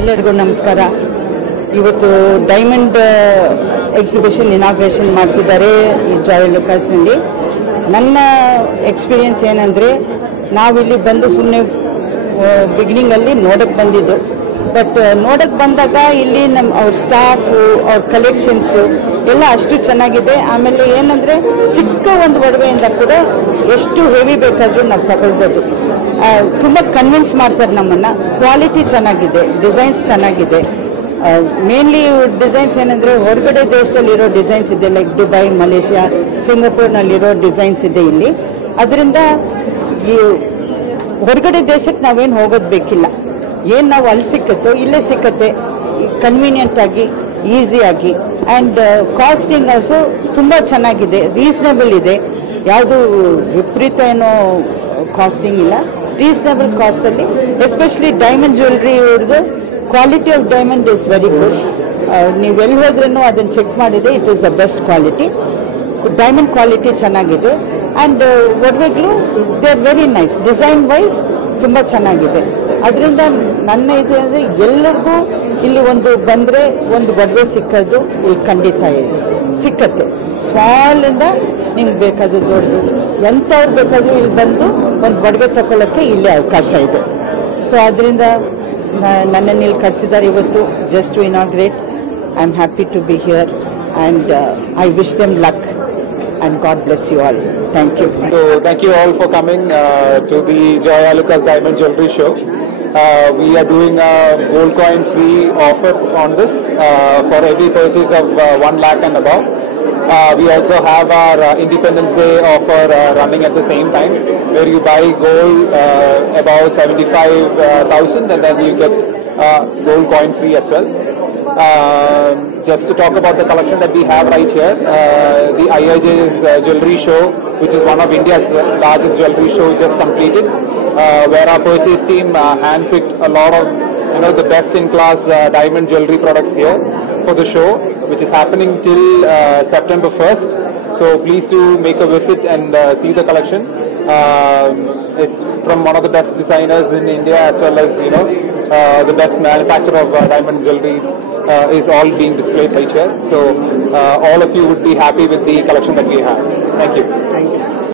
ಎಲ್ಲರಿಗೂ ನಮಸ್ಕಾರ. ಇವತ್ತು ಡೈಮಂಡ್ ಎಕ್ಸಿಬಿಷನ್ ಇನಾಗ್ರೇಷನ್ ಮಾಡ್ತಿದ್ದಾರೆ ಈ ಜಾಯ್ ಲುಕಾಸ್ ನಲ್ಲಿ. ನನ್ನ ಎಕ್ಸ್ಪೀರಿಯನ್ಸ್ ಏನಂದ್ರೆ, ನಾವಿಲ್ಲಿ ಬಂದು ಸುಮ್ಮನೆ ಬಿಗಿನಿಂಗ್ ಅಲ್ಲಿ ನೋಡಕ್ ಬಂದಿದ್ದು, ಬಟ್ ನೋಡಕ್ ಬಂದಾಗ ಇಲ್ಲಿ ಅವ್ರ ಸ್ಟಾಫ್, ಅವ್ರ ಕಲೆಕ್ಷನ್ಸ್ ಎಲ್ಲ ಅಷ್ಟು ಚೆನ್ನಾಗಿದೆ. ಆಮೇಲೆ ಏನಂದ್ರೆ, ಚಿಕ್ಕ ಒಂದು ಒಡವೆಯಿಂದ ಕೂಡ ಎಷ್ಟು ಹೆವಿ ಬೇಕಾದ್ರೂ ನಾವು ತಗೊಳ್ಬೋದು. ತುಂಬಾ ಕನ್ವಿನ್ಸ್ ಮಾಡ್ತಾರೆ ನಮ್ಮನ್ನ. ಕ್ವಾಲಿಟಿ ಚೆನ್ನಾಗಿದೆ, ಡಿಸೈನ್ಸ್ ಚೆನ್ನಾಗಿದೆ. ಮೇನ್ಲಿ ಡಿಸೈನ್ಸ್ ಏನಂದ್ರೆ, ಹೊರಗಡೆ ದೇಶದಲ್ಲಿರೋ ಡಿಸೈನ್ಸ್ ಇದೆ, ಲೈಕ್ ದುಬೈ, ಮಲೇಷಿಯಾ, ಸಿಂಗಾಪುರ್ನಲ್ಲಿರೋ ಡಿಸೈನ್ಸ್ ಇದೆ ಇಲ್ಲಿ. ಅದರಿಂದ ಈ ಹೊರಗಡೆ ದೇಶಕ್ಕೆ ನಾವೇನು ಹೋಗೋದು ಬೇಕಿಲ್ಲ. ಏನ್ ನಾವು ಅಲ್ಲಿ ಸಿಕ್ಕತ್ತೋ ಇಲ್ಲೇ ಸಿಕ್ಕತ್ತೆ, ಕನ್ವೀನಿಯಂಟ್ ಆಗಿ, ಈಸಿಯಾಗಿ. ಅಂಡ್ ಕಾಸ್ಟಿಂಗ್ ಆಲ್ಸೋ ತುಂಬಾ ಚೆನ್ನಾಗಿದೆ, ರೀಸನಬಲ್ ಇದೆ. ಯಾವುದು ವಿಪರೀತ ಏನೋ ಕಾಸ್ಟಿಂಗ್ ಇಲ್ಲ, ರೀಸನಬಲ್ ಕಾಸ್ಟ್ ಅಲ್ಲಿ. ಎಸ್ಪೆಷಲಿ ಡೈಮಂಡ್ ಜ್ಯುವೆಲ್ರಿ ಇವ್ರದ್ದು quality of diamond is very good. ನೀವು ಎಲ್ಲಿ ಹೋದ್ರೂ ಅದನ್ನ ಚೆಕ್ ಮಾಡಿದ್ರೆ it is the best quality. Diamond quality ಚೆನ್ನಾಗಿದೆ. ಅಂಡ್ ಒಡವೆಗಳು they are very nice, design wise ತುಂಬಾ ಚೆನ್ನಾಗಿದೆ. ಅದರಿಂದ ನನ್ನ ಇದು ಅಂದ್ರೆ, ಎಲ್ಲರಿಗೂ ಇಲ್ಲಿ ಒಂದು ಬಂದ್ರೆ ಒಂದು ಒಡವೆ ಸಿಕ್ಕೋದು ಇಲ್ಲಿ ಖಂಡಿತ ಇದೆ, ಸಿಕ್ಕತ್ತೆ. ಸ್ಮಾಲ್ ಇಂದ ನಿಮ್ಗೆ ಬೇಕಾದ್ರು ದೊಡ್ಡದು ಎಂಥವ್ರು ಬೇಕಾದ್ರೂ ಇಲ್ಲಿ ಬಂದು ಒಂದು ಒಡವೆ ತಗೊಳ್ಳೋಕ್ಕೆ ಇಲ್ಲಿ ಅವಕಾಶ ಇದೆ. ಸೊ ಅದರಿಂದ ನನ್ನನ್ನು ಇಲ್ಲಿ ಕರೆಸಿದ್ದಾರೆ ಇವತ್ತು just to inaugurate. I am happy to be here and I wish them luck and God bless you all. Thank you. So thank you all for coming to the Joya Lucas Diamond Jewelry Show. We are doing a gold coin free offer on this for every purchase of 1 lakh and above. We also have our Independence Day offer running at the same time, where you buy gold above 75,000 and then you get gold coin free as well. Just to talk about the collection that we have right here, the IIJ's jewelry show, which is one of India's largest jewelry show, just completed, where our purchase team handpicked a lot of the best in class diamond jewelry products here for the show, which is happening till September 1st. So please do make a visit and see the collection. It's from one of the best designers in India, as well as the best manufacturer of diamond jewelries is all being displayed right here. So all of you would be happy with the collection that we have. Thank you. Thank you.